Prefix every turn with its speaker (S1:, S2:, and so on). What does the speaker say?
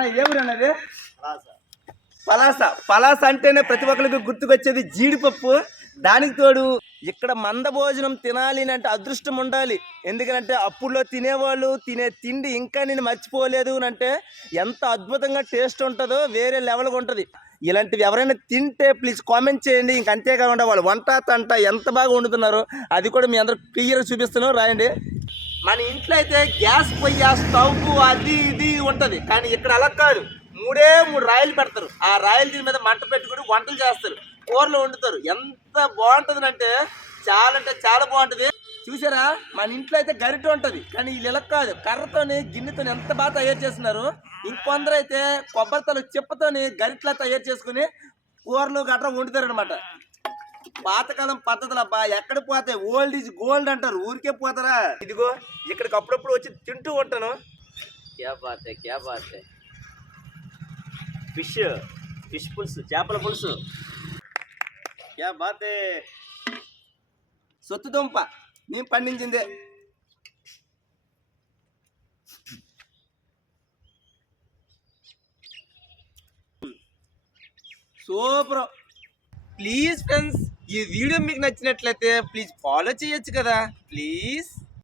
S1: అన్న అన్నది పలాస. పలాస. అంటేనే ప్రతి ఒక్కరికి గుర్తుకొచ్చేది జీడిపప్పు. దానికి తోడు ఇక్కడ మంద భోజనం తినాలి అని అంటే అదృష్టం ఉండాలి. ఎందుకంటే అప్పుడులో తినేవాళ్ళు తినే తిండి ఇంకా నేను మర్చిపోలేదు అని అంటే ఎంత అద్భుతంగా టేస్ట్ ఉంటుందో వేరే లెవెల్గా ఉంటుంది. ఇలాంటివి ఎవరైనా తింటే ప్లీజ్ కామెంట్ చేయండి. ఇంక అంతేకాకుండా వాళ్ళు వంట తంట ఎంత బాగా వండుతున్నారో అది కూడా మీ అందరూ క్లియర్గా చూపిస్తున్నాం రాయండి. మన ఇంట్లో అయితే గ్యాస్ పొయ్యి స్టవ్ అది ఇది ఉంటది. కానీ ఇక్కడ అలా కాదు. మూడే మూడు రాయలు పెడతారు. ఆ రాయలు దీని మీద మంట పెట్టుకుని వంటలు చేస్తారు. కూరలు వండుతారు. ఎంత బాగుంటుంది అంటే చాలా అంటే చాలా బాగుంటది. చూసారా? మన ఇంట్లో అయితే గరిట ఉంటది. కానీ వీళ్ళు ఇలా కాదు. కర్రతోని గిన్నెతోని ఎంత బాగా తయారు చేస్తున్నారు. ఇంకొందరు అయితే కొబ్బరితలు చెప్పతోని గరిట్లా తయారు చేసుకుని కూరలు గట్రా వండుతారు అనమాట పాతకాలం పద్ధతులు అబ్బా ఎక్కడ పోతాయి ఓల్డ్ ఈజ్ గోల్డ్ అంటారు ఊరికే పోతారా? ఇదిగో ఇక్కడికి అప్పుడప్పుడు వచ్చి తింటూ ఉంటాను.
S2: క్యా బాత్ క్యా బాత్. ఫిష్ ఫిష్ పులుసు చేపల పులుసు. క్యా బాత్.
S1: సొత్తు దుంప నేను పండించిందే. సూపర్. ప్లీజ్ ఫ్రెండ్స్ ఈ వీడియో మీకు నచ్చినట్లయితే ప్లీజ్ ఫాలో చేయొచ్చు కదా. ప్లీజ్.